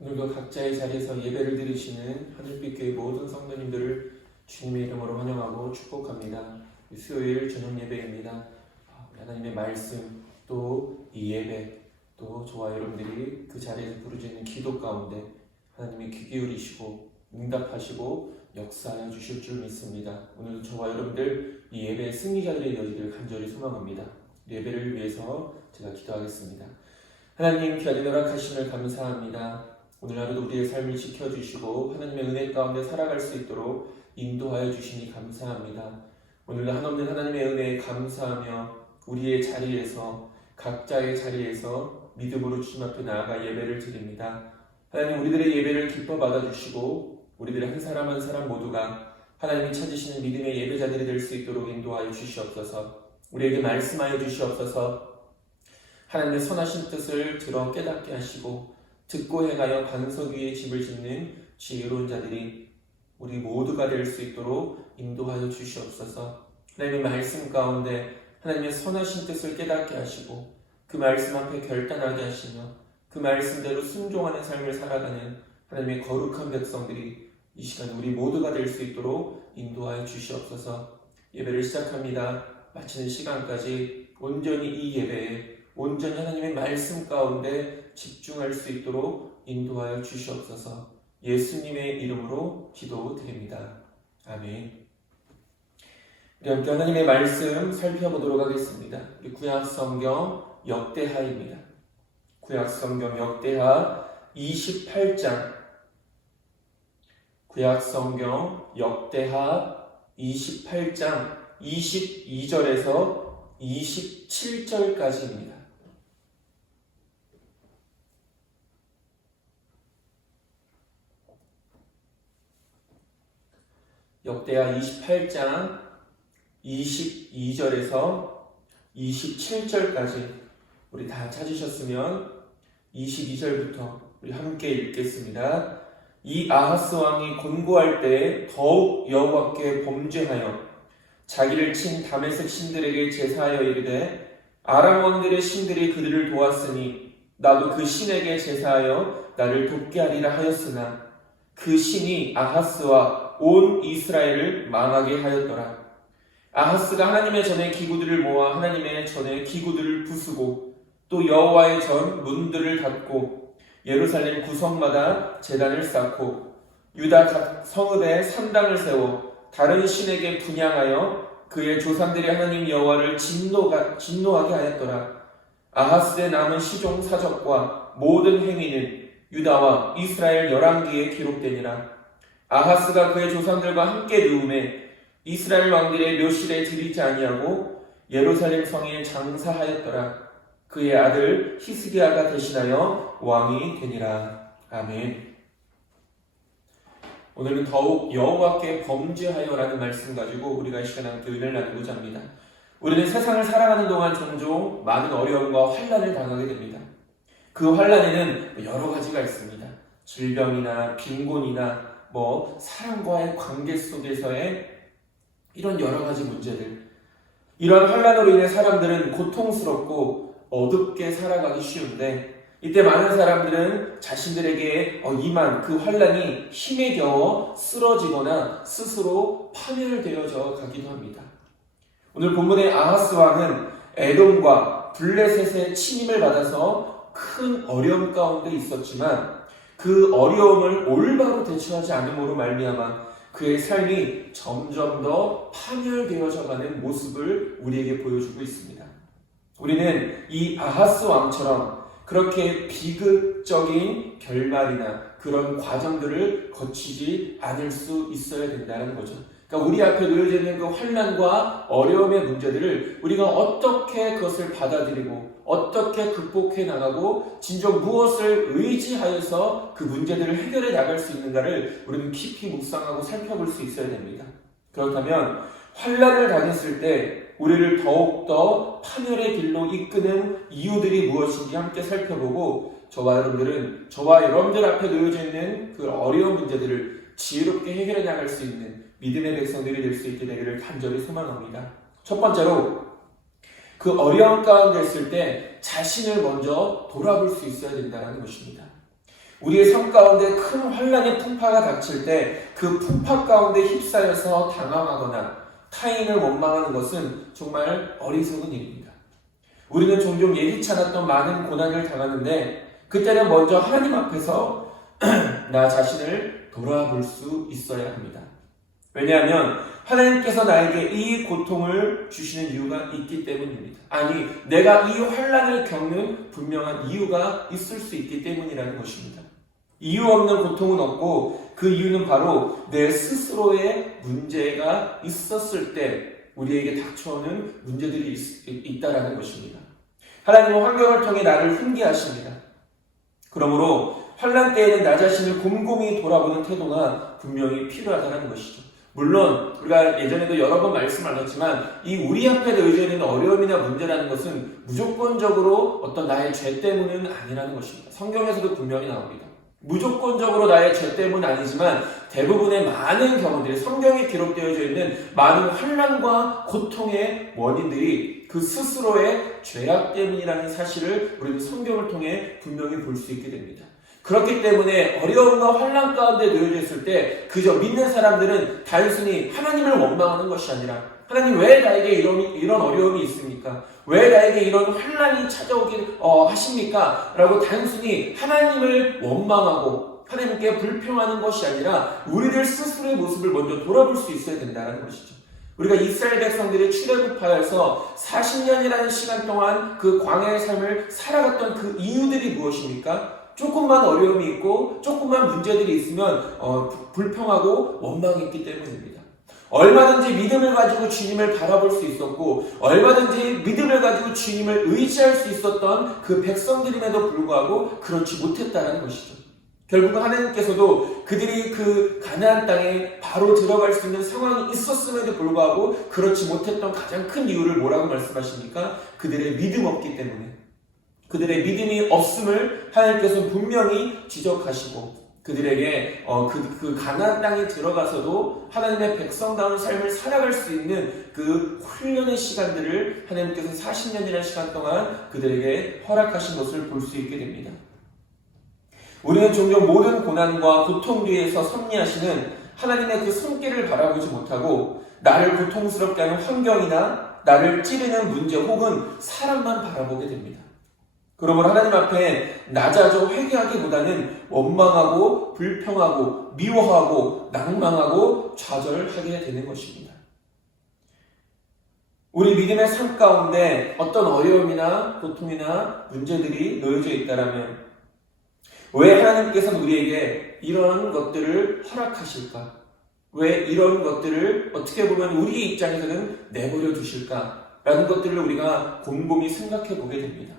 오늘도 각자의 자리에서 예배를 드리시는 하늘빛교회 모든 성도님들을 주님의 이름으로 환영하고 축복합니다. 수요일 저녁 예배입니다. 하나님의 말씀 또 이 예배 또 저와 여러분들이 그 자리에서 부르짖는 기도 가운데 하나님의 귀 기울이시고 응답하시고 역사하여 주실 줄 믿습니다. 오늘도 저와 여러분들 이 예배의 승리자들의 여지를 간절히 소망합니다. 예배를 위해서 제가 기도하겠습니다. 하나님 귀하신 허락하심을 감사합니다. 오늘 하루도 우리의 삶을 지켜주시고 하나님의 은혜 가운데 살아갈 수 있도록 인도하여 주시니 감사합니다. 오늘도 한없는 하나님의 은혜에 감사하며 우리의 자리에서 각자의 자리에서 믿음으로 주님 앞에 나아가 예배를 드립니다. 하나님 우리들의 예배를 기뻐 받아주시고 우리들의 한 사람 한 사람 모두가 하나님이 찾으시는 믿음의 예배자들이 될 수 있도록 인도하여 주시옵소서. 우리에게 말씀하여 주시옵소서. 하나님의 선하신 뜻을 들어 깨닫게 하시고 듣고 행하여 반석 위에 집을 짓는 지혜로운 자들이 우리 모두가 될 수 있도록 인도하여 주시옵소서. 하나님의 말씀 가운데 하나님의 선하신 뜻을 깨닫게 하시고 그 말씀 앞에 결단하게 하시며 그 말씀대로 순종하는 삶을 살아가는 하나님의 거룩한 백성들이 이 시간 우리 모두가 될 수 있도록 인도하여 주시옵소서. 예배를 시작합니다. 마치는 시간까지 온전히 이 예배에 온전히 하나님의 말씀 가운데 집중할 수 있도록 인도하여 주시옵소서. 예수님의 이름으로 기도드립니다. 아멘. 우리 함께 하나님의 말씀 살펴보도록 하겠습니다. 구약성경 역대하입니다. 구약성경 역대하 28장 구약성경 역대하 28장 22절에서 27절까지입니다. 역대하 28장 22절에서 27절까지 우리 다 찾으셨으면 22절부터 우리 함께 읽겠습니다. 이 아하스 왕이 곤고할 때에 더욱 여호와께 범죄하여 자기를 친 다메섹 신들에게 제사하여 이르되 아람 왕들의 신들이 그들을 도왔으니 나도 그 신에게 제사하여 나를 돕게 하리라 하였으나 그 신이 아하스와 온 이스라엘을 망하게 하였더라. 아하스가 하나님의 전에 기구들을 모아 하나님의 전에 기구들을 부수고 또 여호와의 전 문들을 닫고 예루살렘 구성마다 제단을 쌓고 유다 각 성읍에 산당을 세워 다른 신에게 분향하여 그의 조상들이 하나님 여호와를 진노하게 하였더라. 아하스의 남은 시종 사적과 모든 행위는 유다와 이스라엘 열왕기에 기록되니라. 아하스가 그의 조상들과 함께 누움에 이스라엘 왕들의 묘실에 들이지 아니하고 예루살렘 성에 장사하였더라. 그의 아들 히스기야가 대신하여 왕이 되니라. 아멘. 오늘은 더욱 여호와께 범죄하여라는 말씀 가지고 우리가 이 시간에 함께 은혜를 나누고자 합니다. 우리는 세상을 살아가는 동안 종종 많은 어려움과 환난을 당하게 됩니다. 그 환난에는 여러 가지가 있습니다. 질병이나 빈곤이나 사람과의 관계 속에서의 이런 여러 가지 문제들, 이러한 환난으로 인해 사람들은 고통스럽고 어둡게 살아가기 쉬운데 이때 많은 사람들은 자신들에게 임한 그 환난이 힘에 겨워 쓰러지거나 스스로 파멸되어져 가기도 합니다. 오늘 본문의 아하스 왕은 에돔과 블레셋의 침임을 받아서 큰 어려움 가운데 있었지만 그 어려움을 올바로 대처하지 않음으로 말미암아 그의 삶이 점점 더 파멸되어져가는 모습을 우리에게 보여주고 있습니다. 우리는 이 아하스 왕처럼 그렇게 비극적인 결말이나 그런 과정들을 거치지 않을 수 있어야 된다는 거죠. 그러니까 우리 앞에 놓여져 있는 그 환난과 어려움의 문제들을 우리가 어떻게 그것을 받아들이고 어떻게 극복해 나가고 진정 무엇을 의지하여서 그 문제들을 해결해 나갈 수 있는가를 우리는 깊이 묵상하고 살펴볼 수 있어야 됩니다. 그렇다면 환난을 당했을 때 우리를 더욱더 파멸의 길로 이끄는 이유들이 무엇인지 함께 살펴보고 저와 여러분들 앞에 놓여져 있는 그 어려운 문제들을 지혜롭게 해결해 나갈 수 있는 믿음의 백성들이 될 수 있게 되기를 간절히 소망합니다. 첫 번째로 그 어려움 가운데 있을 때 자신을 먼저 돌아볼 수 있어야 된다는 것입니다. 우리의 삶 가운데 큰 환란의 풍파가 닥칠 때 그 풍파 가운데 휩싸여서 당황하거나 타인을 원망하는 것은 정말 어리석은 일입니다. 우리는 종종 예기치 않았던 많은 고난을 당하는데 그때는 먼저 하나님 앞에서 나 자신을 돌아볼 수 있어야 합니다. 왜냐하면 하나님께서 나에게 이 고통을 주시는 이유가 있기 때문입니다. 아니, 내가 이 환란을 겪는 분명한 이유가 있을 수 있기 때문이라는 것입니다. 이유 없는 고통은 없고 그 이유는 바로 내 스스로의 문제가 있었을 때 우리에게 닥쳐오는 문제들이 있다라는 것입니다. 하나님은 환경을 통해 나를 훈계하십니다. 그러므로 환란 때에는 나 자신을 곰곰이 돌아보는 태도가 분명히 필요하다는 것이죠. 물론 우리가 예전에도 여러 번 말씀을 나눴지만 이 우리 앞에 놓여져 있는 어려움이나 문제라는 것은 무조건적으로 어떤 나의 죄 때문은 아니라는 것입니다. 성경에서도 분명히 나옵니다. 무조건적으로 나의 죄 때문은 아니지만 대부분의 많은 경우들이 성경에 기록되어져 있는 많은 환난과 고통의 원인들이 그 스스로의 죄악 때문이라는 사실을 우리는 성경을 통해 분명히 볼 수 있게 됩니다. 그렇기 때문에 어려움과 환난 가운데 놓여져 있을 때 그저 믿는 사람들은 단순히 하나님을 원망하는 것이 아니라 하나님 왜 나에게 이런 어려움이 있습니까? 왜 나에게 이런 환난이 찾아오길 하십니까? 라고 단순히 하나님을 원망하고 하나님께 불평하는 것이 아니라 우리들 스스로의 모습을 먼저 돌아볼 수 있어야 된다는 것이죠. 우리가 이스라엘 백성들이 출애굽하여서 40년이라는 시간 동안 그 광야의 삶을 살아갔던 그 이유들이 무엇입니까? 조금만 어려움이 있고 조금만 문제들이 있으면 불평하고 원망했기 때문입니다. 얼마든지 믿음을 가지고 주님을 바라볼 수 있었고 얼마든지 믿음을 가지고 주님을 의지할 수 있었던 그 백성들임에도 불구하고 그렇지 못했다는 것이죠. 결국은 하나님께서도 그들이 그 가나안 땅에 바로 들어갈 수 있는 상황이 있었음에도 불구하고 그렇지 못했던 가장 큰 이유를 뭐라고 말씀하십니까? 그들의 믿음 없기 때문에, 그들의 믿음이 없음을 하나님께서 분명히 지적하시고 그들에게 그 가나안 땅에 들어가서도 하나님의 백성다운 삶을 살아갈 수 있는 그 훈련의 시간들을 하나님께서 40년이라는 시간 동안 그들에게 허락하신 것을 볼 수 있게 됩니다. 우리는 종종 모든 고난과 고통 뒤에서 섭리하시는 하나님의 그 손길을 바라보지 못하고 나를 고통스럽게 하는 환경이나 나를 찌르는 문제 혹은 사람만 바라보게 됩니다. 그러므로 하나님 앞에 낮아져 회개하기보다는 원망하고 불평하고 미워하고 낭망하고 좌절하게 되는 것입니다. 우리 믿음의 삶 가운데 어떤 어려움이나 고통이나 문제들이 놓여져 있다면 왜 하나님께서는 우리에게 이런 것들을 허락하실까? 왜 이런 것들을 어떻게 보면 우리 입장에서는 내버려 두실까? 라는 것들을 우리가 곰곰이 생각해 보게 됩니다.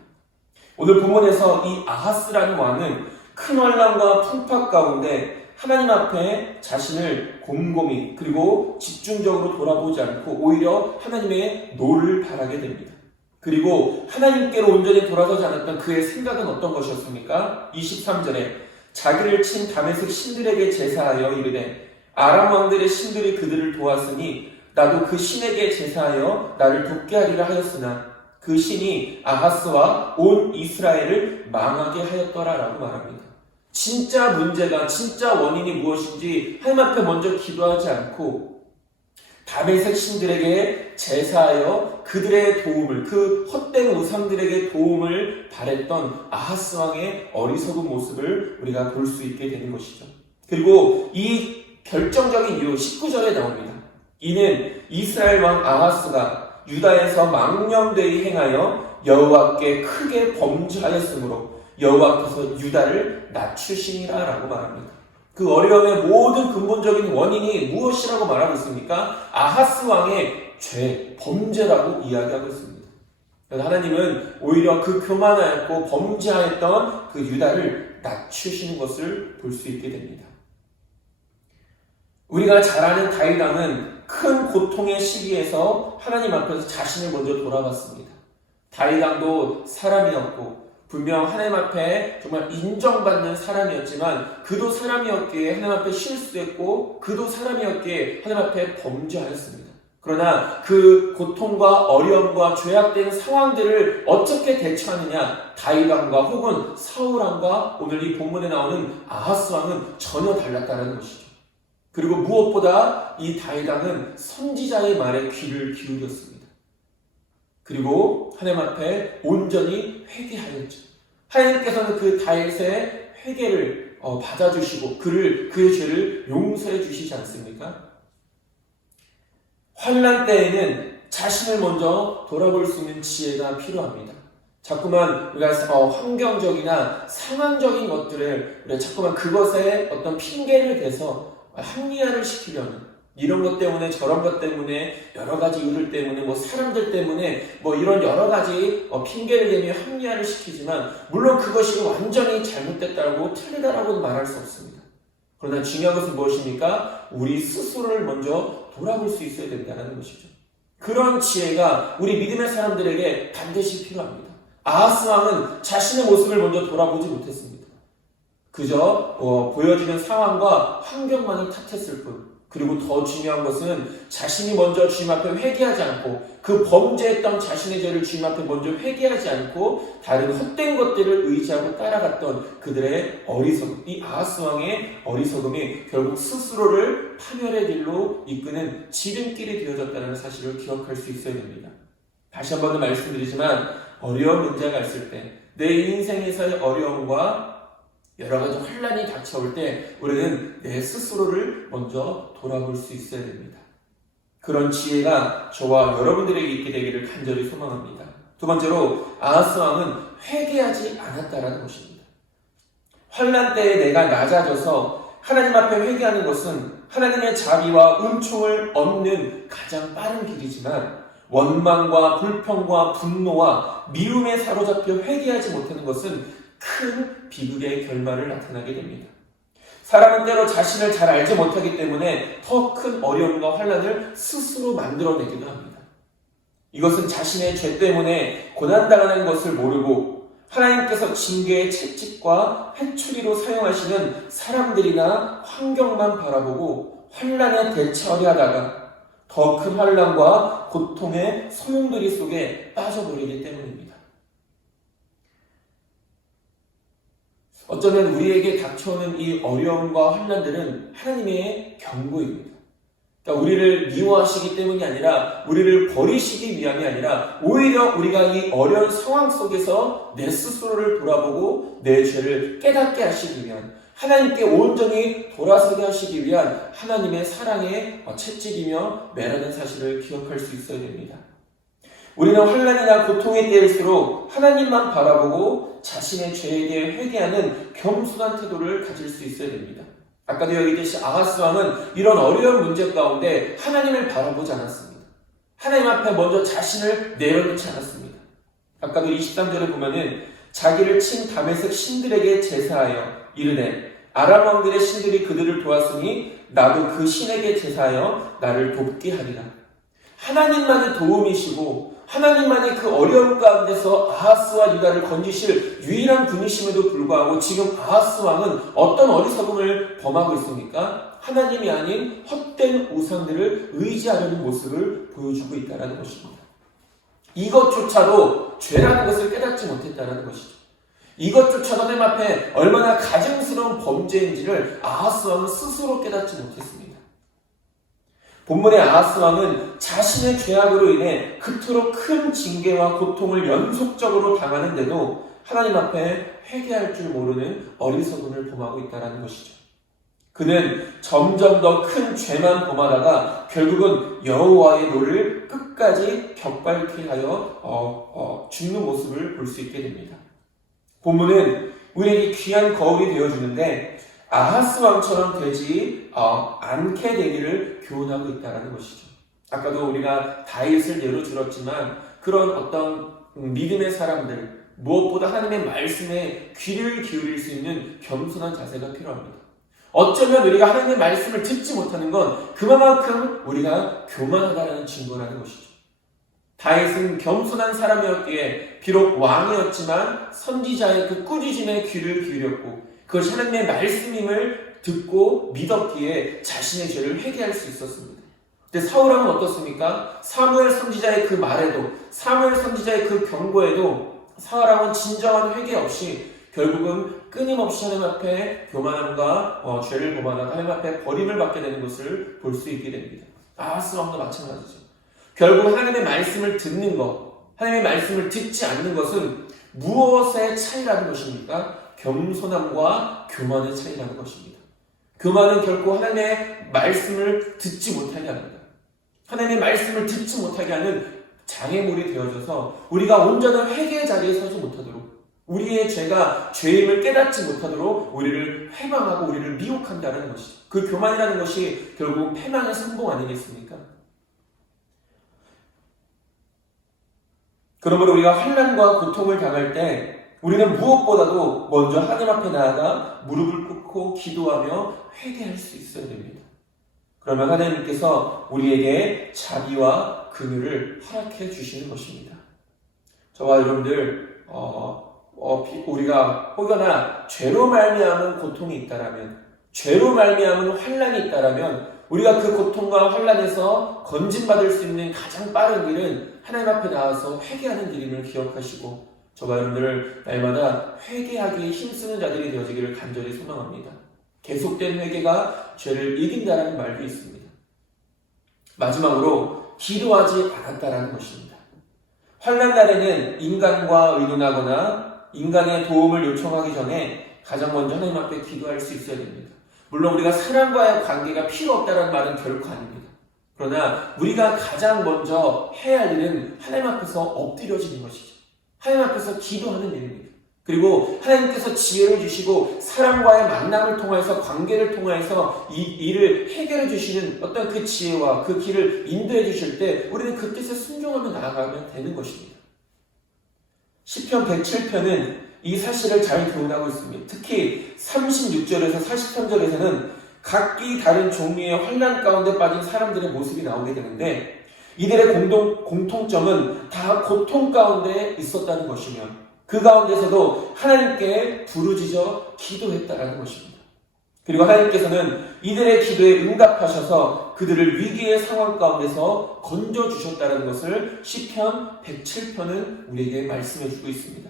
오늘 본문에서 이 아하스라는 왕은 큰 환난과 풍파 가운데 하나님 앞에 자신을 곰곰이 그리고 집중적으로 돌아보지 않고 오히려 하나님의 노를 바라게 됩니다. 그리고 하나님께로 온전히 돌아서지 않았던 그의 생각은 어떤 것이었습니까? 23절에 자기를 친 다메섹 신들에게 제사하여 이르되 아람 왕들의 신들이 그들을 도왔으니 나도 그 신에게 제사하여 나를 돕게 하리라 하였으나 그 신이 아하스와 온 이스라엘을 망하게 하였더라라고 말합니다. 진짜 문제가, 진짜 원인이 무엇인지 하나님 앞에 먼저 기도하지 않고 다메섹 신들에게 제사하여 그들의 도움을, 그 헛된 우상들에게 도움을 바랬던 아하스 왕의 어리석은 모습을 우리가 볼 수 있게 되는 것이죠. 그리고 이 결정적인 이유 19절에 나옵니다. 이는 이스라엘 왕 아하스가 유다에서 망령되이 행하여 여호와께 크게 범죄하였으므로 여호와께서 유다를 낮추시니라 라고 말합니다. 그 어려움의 모든 근본적인 원인이 무엇이라고 말하고 있습니까? 아하스 왕의 죄, 범죄라고 이야기하고 있습니다. 하나님은 오히려 그 교만하였고 범죄하였던 그 유다를 낮추시는 것을 볼 수 있게 됩니다. 우리가 잘 아는 다윗 왕은 큰 고통의 시기에서 하나님 앞에서 자신을 먼저 돌아봤습니다. 다윗 왕도 사람이었고 분명 하나님 앞에 정말 인정받는 사람이었지만 그도 사람이었기에 하나님 앞에 실수했고 그도 사람이었기에 하나님 앞에 범죄하였습니다. 그러나 그 고통과 어려움과 죄악된 상황들을 어떻게 대처하느냐, 다윗 왕과 혹은 사울 왕과 오늘 이 본문에 나오는 아하스 왕은 전혀 달랐다는 것이죠. 그리고 무엇보다 이 다윗 왕은 선지자의 말에 귀를 기울였습니다. 그리고 하나님 앞에 온전히 회개하였죠. 하나님께서는 그 다윗의 회개를 받아주시고 그의 죄를 용서해 주시지 않습니까? 환난 때에는 자신을 먼저 돌아볼 수 있는 지혜가 필요합니다. 자꾸만 우리가 환경적이나 상황적인 것들을 우리가 자꾸만 그것에 어떤 핑계를 대서 합리화를 시키려는, 이런 것 때문에 저런 것 때문에 여러 가지 이유들 때문에 사람들 때문에 이런 여러 가지 핑계를 대며 합리화를 시키지만, 물론 그것이 완전히 잘못됐다고 틀리다라고는 말할 수 없습니다. 그러나 중요한 것은 무엇입니까? 우리 스스로를 먼저 돌아볼 수 있어야 된다는 것이죠. 그런 지혜가 우리 믿음의 사람들에게 반드시 필요합니다. 아하스 왕은 자신의 모습을 먼저 돌아보지 못했습니다. 그저 보여지는 상황과 환경만을 탓했을 뿐, 그리고 더 중요한 것은 자신이 먼저 주님 앞에 회개하지 않고 그 범죄했던 자신의 죄를 주님 앞에 먼저 회개하지 않고 다른 헛된 것들을 의지하고 따라갔던 그들의 어리석음, 이 아하스 왕의 어리석음이 결국 스스로를 파멸의 길로 이끄는 지름길이 되어졌다는 사실을 기억할 수 있어야 됩니다. 다시 한 번 더 말씀드리지만, 어려운 문제가 있을 때, 내 인생에서의 어려움과 여러 가지 환난이 닥쳐올 때 우리는 내 스스로를 먼저 돌아볼 수 있어야 됩니다. 그런 지혜가 저와 여러분들에게 있게 되기를 간절히 소망합니다. 두 번째로, 아하스 왕은 회개하지 않았다라는 것입니다. 환난 때에 내가 낮아져서 하나님 앞에 회개하는 것은 하나님의 자비와 은총을 얻는 가장 빠른 길이지만, 원망과 불평과 분노와 미움에 사로잡혀 회개하지 못하는 것은 큰 비극의 결말을 나타나게 됩니다. 사람은 때로 자신을 잘 알지 못하기 때문에 더 큰 어려움과 환난을 스스로 만들어내기도 합니다. 이것은 자신의 죄 때문에 고난당하는 것을 모르고 하나님께서 징계의 채찍과 회초리로 사용하시는 사람들이나 환경만 바라보고 환난에 대처하려 하다가 더 큰 환난과 고통의 소용돌이 속에 빠져버리기 때문입니다. 어쩌면 우리에게 닥쳐오는 이 어려움과 환난들은 하나님의 경고입니다. 그러니까 우리를 미워하시기 때문이 아니라, 우리를 버리시기 위함이 아니라, 오히려 우리가 이 어려운 상황 속에서 내 스스로를 돌아보고 내 죄를 깨닫게 하시기 위한, 하나님께 온전히 돌아서게 하시기 위한 하나님의 사랑의 채찍이며 매라는 사실을 기억할 수 있어야 됩니다. 우리는 환난이나 고통의 때일수록 하나님만 바라보고 자신의 죄에 대해 회개하는 겸손한 태도를 가질 수 있어야 됩니다. 아까도 얘기했듯이 아하스 왕은 이런 어려운 문제 가운데 하나님을 바라보지 않았습니다. 하나님 앞에 먼저 자신을 내려놓지 않았습니다. 아까도 23절에 보면은 자기를 친 다메섹 신들에게 제사하여 이르되 아람 왕들의 신들이 그들을 도왔으니 나도 그 신에게 제사하여 나를 돕게 하리라. 하나님만이 도움이시고 하나님만이 그 어려움 가운데서 아하스와 유다를 건지실 유일한 분이심에도 불구하고 지금 아하스 왕은 어떤 어리석음을 범하고 있습니까? 하나님이 아닌 헛된 우상들을 의지하려는 모습을 보여주고 있다는 것입니다. 이것조차도 죄라는 것을 깨닫지 못했다는 것이죠. 이것조차도 하나님 앞에 얼마나 가증스러운 범죄인지를 아하스 왕은 스스로 깨닫지 못했습니다. 본문의 아하스 왕은 자신의 죄악으로 인해 그토록 큰 징계와 고통을 연속적으로 당하는데도 하나님 앞에 회개할 줄 모르는 어리석음을 범하고 있다는 것이죠. 그는 점점 더 큰 죄만 범하다가 결국은 여호와의 노를 끝까지 격밟게 하여 죽는 모습을 볼 수 있게 됩니다. 본문은 우리에게 귀한 거울이 되어주는데 아하스 왕처럼 되지 않게 되기를 교훈하고 있다는 것이죠. 아까도 우리가 다윗을 예로 들었지만 그런 어떤 믿음의 사람들, 무엇보다 하나님의 말씀에 귀를 기울일 수 있는 겸손한 자세가 필요합니다. 어쩌면 우리가 하나님의 말씀을 듣지 못하는 건 그만큼 우리가 교만하다는 증거라는 것이죠. 다윗은 겸손한 사람이었기에 비록 왕이었지만 선지자의 그 꾸짖음에 귀를 기울였고 그것이 하나님의 말씀임을 듣고 믿었기에 자신의 죄를 회개할 수 있었습니다. 근데 사울왕은 어떻습니까? 사무엘 선지자의 그 말에도, 사무엘 선지자의 그 경고에도 사울왕은 진정한 회개 없이 결국은 끊임없이 하나님 앞에 교만함과 죄를 범하다가 하나님 앞에 버림을 받게 되는 것을 볼 수 있게 됩니다. 아하스 왕도 마찬가지죠. 결국 하나님의 말씀을 듣는 것, 하나님의 말씀을 듣지 않는 것은 무엇의 차이라는 것입니까? 겸손함과 교만의 차이라는 것입니다. 교만은 결코 하나님의 말씀을 듣지 못하게 합니다. 하나님의 말씀을 듣지 못하게 하는 장애물이 되어져서 우리가 온전한 회개의 자리에 서지 못하도록, 우리의 죄가 죄임을 깨닫지 못하도록 우리를 회방하고 우리를 미혹한다는 것이죠. 그 교만이라는 것이 결국 패망의 선봉 아니겠습니까? 그러므로 우리가 환난과 고통을 당할 때 우리는 무엇보다도 먼저 하나님 앞에 나아가 무릎을 꿇고 기도하며 회개할 수 있어야 됩니다. 그러면 하나님께서 우리에게 자비와 긍휼을 허락해 주시는 것입니다. 저와 여러분들 우리가 혹여나 죄로 말미암은 고통이 있다라면, 죄로 말미암은 환난이 있다라면 우리가 그 고통과 환난에서 건진받을 수 있는 가장 빠른 길은 하나님 앞에 나와서 회개하는 길임을 기억하시고 저와 여러분들을 날마다 회개하기에 힘쓰는 자들이 되어지기를 간절히 소망합니다. 계속된 회개가 죄를 이긴다라는 말도 있습니다. 마지막으로 기도하지 않았다라는 것입니다. 환난 날에는 인간과 의논하거나 인간의 도움을 요청하기 전에 가장 먼저 하나님 앞에 기도할 수 있어야 됩니다. 물론 우리가 사람과의 관계가 필요 없다는 말은 결코 아닙니다. 그러나 우리가 가장 먼저 해야 할 일은 하나님 앞에서 엎드려지는 것이죠. 하나님 앞에서 기도하는 일입니다. 그리고 하나님께서 지혜를 주시고 사람과의 만남을 통해서, 관계를 통해서 이 일을 해결해 주시는 어떤 그 지혜와 그 길을 인도해 주실 때 우리는 그 뜻에 순종하며 나아가면 되는 것입니다. 시편 107편은 이 사실을 잘 교훈하고 있습니다. 특히 36절에서 43절에서는 각기 다른 종류의 환난 가운데 빠진 사람들의 모습이 나오게 되는데 이들의 공통점은 다 고통 가운데 있었다는 것이며 그 가운데서도 하나님께 부르짖어 기도했다는 것입니다. 그리고 하나님께서는 이들의 기도에 응답하셔서 그들을 위기의 상황 가운데서 건져주셨다는 것을 시편 107편은 우리에게 말씀해주고 있습니다.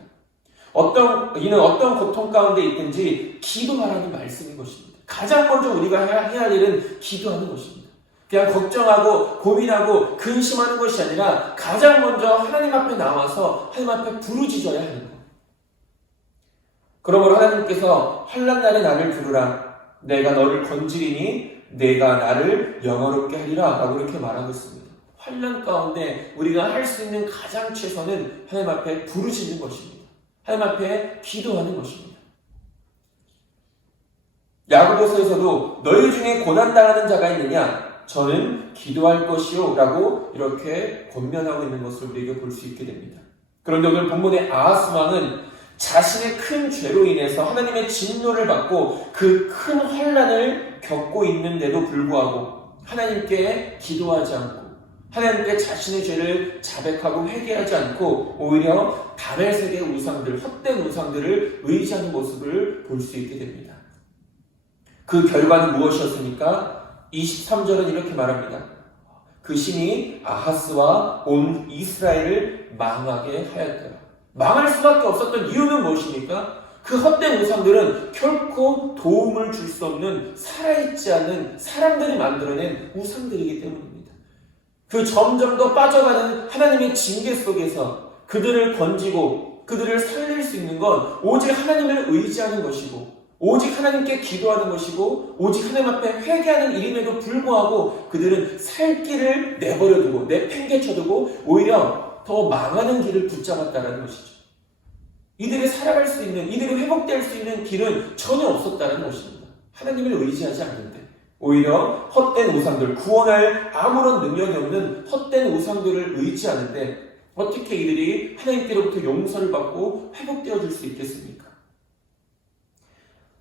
이는 어떤 고통 가운데 있든지 기도하라는 말씀인 것입니다. 가장 먼저 우리가 해야 할 일은 기도하는 것입니다. 그냥 걱정하고 고민하고 근심하는 것이 아니라 가장 먼저 하나님 앞에 나와서 하나님 앞에 부르짖어야 하는 것. 그러므로 하나님께서 환난 날에 나를 부르라. 내가 너를 건지리니 내가 나를 영화롭게 하리라 라고 이렇게 말하고 있습니다. 환난 가운데 우리가 할 수 있는 가장 최선은 하나님 앞에 부르짖는 것입니다. 하나님 앞에 기도하는 것입니다. 야고보서에서도 너희 중에 고난당하는 자가 있느냐? 저는 기도할 것이요 라고 이렇게 권면하고 있는 것을 우리에게 볼 수 있게 됩니다. 그런데 오늘 본문의 아하스 왕은 자신의 큰 죄로 인해서 하나님의 진노를 받고 그 큰 환난을 겪고 있는데도 불구하고 하나님께 기도하지 않고 하나님께 자신의 죄를 자백하고 회개하지 않고 오히려 다메섹의 우상들, 헛된 우상들을 의지하는 모습을 볼 수 있게 됩니다. 그 결과는 무엇이었습니까? 23절은 이렇게 말합니다. 그 신이 아하스와 온 이스라엘을 망하게 하였더라. 망할 수밖에 없었던 이유는 무엇입니까? 그 헛된 우상들은 결코 도움을 줄 수 없는 살아있지 않은 사람들이 만들어낸 우상들이기 때문입니다. 그 점점 더 빠져가는 하나님의 징계 속에서 그들을 건지고 그들을 살릴 수 있는 건 오직 하나님을 의지하는 것이고 오직 하나님께 기도하는 것이고 오직 하나님 앞에 회개하는 일임에도 불구하고 그들은 살 길을 내버려두고 내팽개쳐두고 오히려 더 망하는 길을 붙잡았다는 것이죠. 이들이 살아갈 수 있는, 이들이 회복될 수 있는 길은 전혀 없었다는 것입니다. 하나님을 의지하지 않는데 오히려 헛된 우상들, 구원할 아무런 능력이 없는 헛된 우상들을 의지하는데 어떻게 이들이 하나님께로부터 용서를 받고 회복되어질 수 있겠습니까?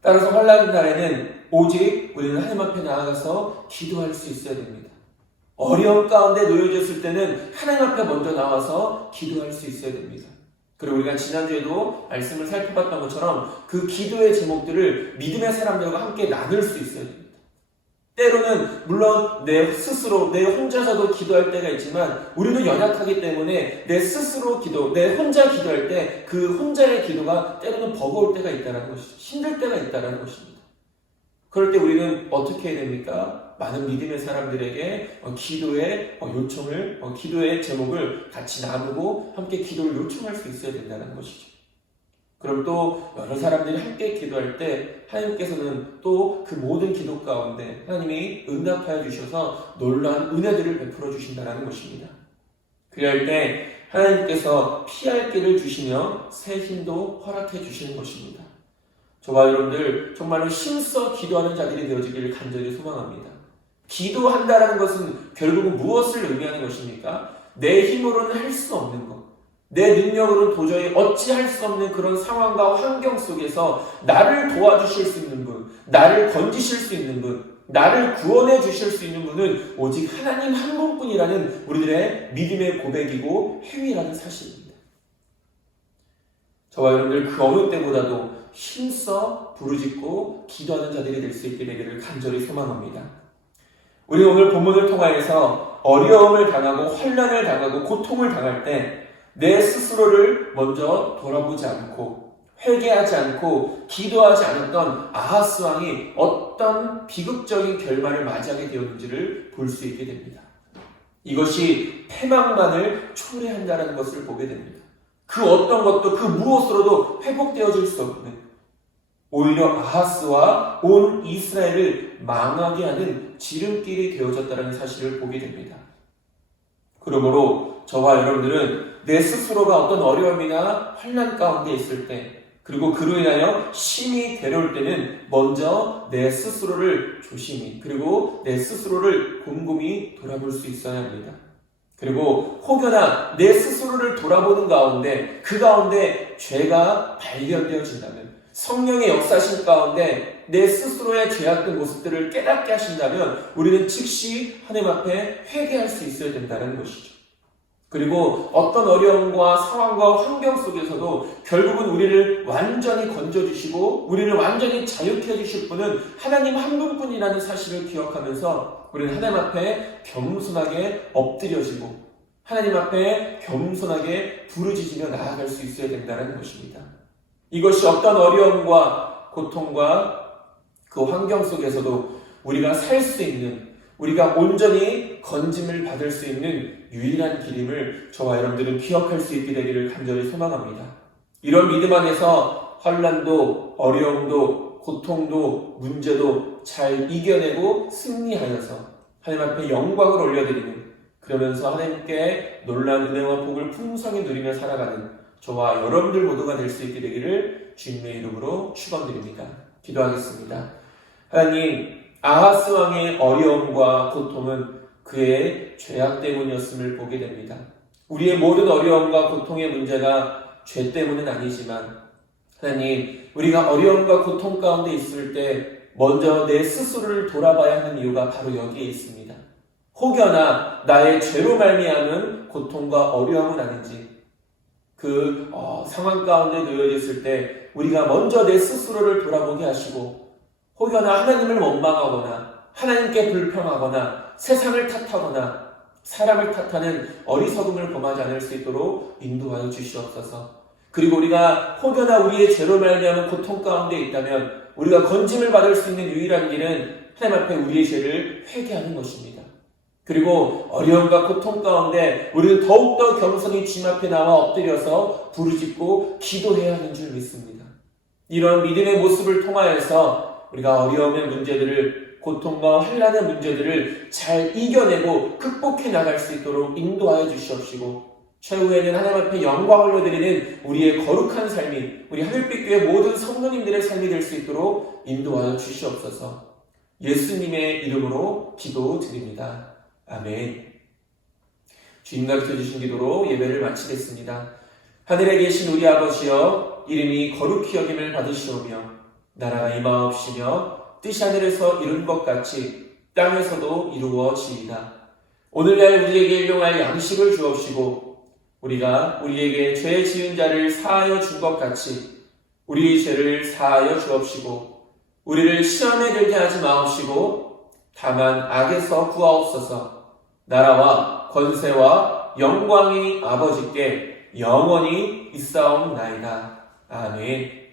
따라서 환난 날에는 오직 우리는 하나님 앞에 나아가서 기도할 수 있어야 됩니다. 어려움 가운데 놓여졌을 때는 하나님 앞에 먼저 나와서 기도할 수 있어야 됩니다. 그리고 우리가 지난주에도 말씀을 살펴봤던 것처럼 그 기도의 제목들을 믿음의 사람들과 함께 나눌 수 있어야 됩니다. 때로는 물론 내 스스로 내 혼자서도 기도할 때가 있지만 우리는 연약하기 때문에 내 스스로 기도, 내 혼자 기도할 때 그 혼자의 기도가 때로는 버거울 때가 있다는 것이죠. 힘들 때가 있다는 것입니다. 그럴 때 우리는 어떻게 해야 됩니까? 많은 믿음의 사람들에게 기도의 요청을, 기도의 제목을 같이 나누고 함께 기도를 요청할 수 있어야 된다는 것이죠. 그럼 또 여러 사람들이 함께 기도할 때 하나님께서는 또 그 모든 기도 가운데 하나님이 응답하여 주셔서 놀라운 은혜들을 베풀어 주신다는 것입니다. 그럴 때 하나님께서 피할 길을 주시며 새 힘도 허락해 주시는 것입니다. 저와 여러분들 정말로 힘써 기도하는 자들이 되어지기를 간절히 소망합니다. 기도한다라는 것은 결국은 무엇을 의미하는 것입니까? 내 힘으로는 할 수 없는 것, 내 능력으로는 도저히 어찌할 수 없는 그런 상황과 환경 속에서 나를 도와주실 수 있는 분, 나를 건지실 수 있는 분, 나를 구원해 주실 수 있는 분은 오직 하나님 한 분뿐이라는 우리들의 믿음의 고백이고 행위라는 사실입니다. 저와 여러분들 그 어느 때보다도 힘써 부르짖고 기도하는 자들이 될 수 있게 되기를 간절히 소망합니다. 우리 오늘 본문을 통하여서 어려움을 당하고 환난을 당하고 고통을 당할 때 내 스스로를 먼저 돌아보지 않고 회개하지 않고 기도하지 않았던 아하스 왕이 어떤 비극적인 결말을 맞이하게 되었는지를 볼 수 있게 됩니다. 이것이 패망만을 초래한다는 것을 보게 됩니다. 그 어떤 것도 그 무엇으로도 회복되어질 수 없는, 오히려 아하스와 온 이스라엘을 망하게 하는 지름길이 되어졌다는 사실을 보게 됩니다. 그러므로 저와 여러분들은 내 스스로가 어떤 어려움이나 환난 가운데 있을 때, 그리고 그로 인하여 심히 괴로울 때는 먼저 내 스스로를 조심히, 그리고 내 스스로를 곰곰이 돌아볼 수 있어야 합니다. 그리고 혹여나 내 스스로를 돌아보는 가운데 그 가운데 죄가 발견되어진다면, 성령의 역사신 가운데 내 스스로의 죄악된 모습들을 깨닫게 하신다면 우리는 즉시 하나님 앞에 회개할 수 있어야 된다는 것이죠. 그리고 어떤 어려움과 상황과 환경 속에서도 결국은 우리를 완전히 건져주시고 우리를 완전히 자유케 해주실 분은 하나님 한 분뿐이라는 사실을 기억하면서 우리는 하나님 앞에 겸손하게 엎드려지고 하나님 앞에 겸손하게 부르짖으며 나아갈 수 있어야 된다는 것입니다. 이것이 어떤 어려움과 고통과 그 환경 속에서도 우리가 살 수 있는, 우리가 온전히 건짐을 받을 수 있는 유일한 길임을 저와 여러분들은 기억할 수 있게 되기를 간절히 소망합니다. 이런 믿음 안에서 환난도 어려움도 고통도 문제도 잘 이겨내고 승리하여서 하나님 앞에 영광을 올려드리는, 그러면서 하나님께 놀라운 은혜와 복을 풍성히 누리며 살아가는 저와 여러분들 모두가 될 수 있게 되기를 주님의 이름으로 축원드립니다. 기도하겠습니다. 하나님, 아하스 왕의 어려움과 고통은 그의 죄악 때문이었음을 보게 됩니다. 우리의 모든 어려움과 고통의 문제가 죄 때문은 아니지만 하나님, 우리가 어려움과 고통 가운데 있을 때 먼저 내 스스로를 돌아봐야 하는 이유가 바로 여기에 있습니다. 혹여나 나의 죄로 말미암은 고통과 어려움은 아닌지 그 상황 가운데 놓여졌을 때 우리가 먼저 내 스스로를 돌아보게 하시고 혹여나 하나님을 원망하거나 하나님께 불평하거나 세상을 탓하거나 사람을 탓하는 어리석음을 범하지 않을 수 있도록 인도하여 주시옵소서. 그리고 우리가 혹여나 우리의 죄로 말미암은 고통 가운데 있다면 우리가 건짐을 받을 수 있는 유일한 길은 하나님 앞에 우리의 죄를 회개하는 것입니다. 그리고 어려움과 고통 가운데 우리는 더욱더 겸손히 주님 앞에 나와 엎드려서 부르짖고 기도해야 하는 줄 믿습니다. 이런 믿음의 모습을 통하여서 우리가 어려움의 문제들을, 고통과 환난의 문제들을 잘 이겨내고 극복해 나갈 수 있도록 인도하여 주시옵시고 최후에는 하나님 앞에 영광을 올려드리는 우리의 거룩한 삶이, 우리 하늘빛교회 모든 성도님들의 삶이 될 수 있도록 인도하여 주시옵소서. 예수님의 이름으로 기도드립니다. 아멘. 주님 가르쳐주신 기도로 예배를 마치겠습니다. 하늘에 계신 우리 아버지여, 이름이 거룩히 여김을 받으시오며 나라가 임하옵시며 뜻이 하늘에서 이룬 것 같이 땅에서도 이루어지이다. 오늘날 우리에게 일용할 양식을 주옵시고 우리가 우리에게 죄 지은 자를 사하여 준 것 같이 우리의 죄를 사하여 주옵시고 우리를 시험에 들게 하지 마옵시고 다만 악에서 구하옵소서. 나라와 권세와 영광이 아버지께 영원히 있사옵나이다. 아멘.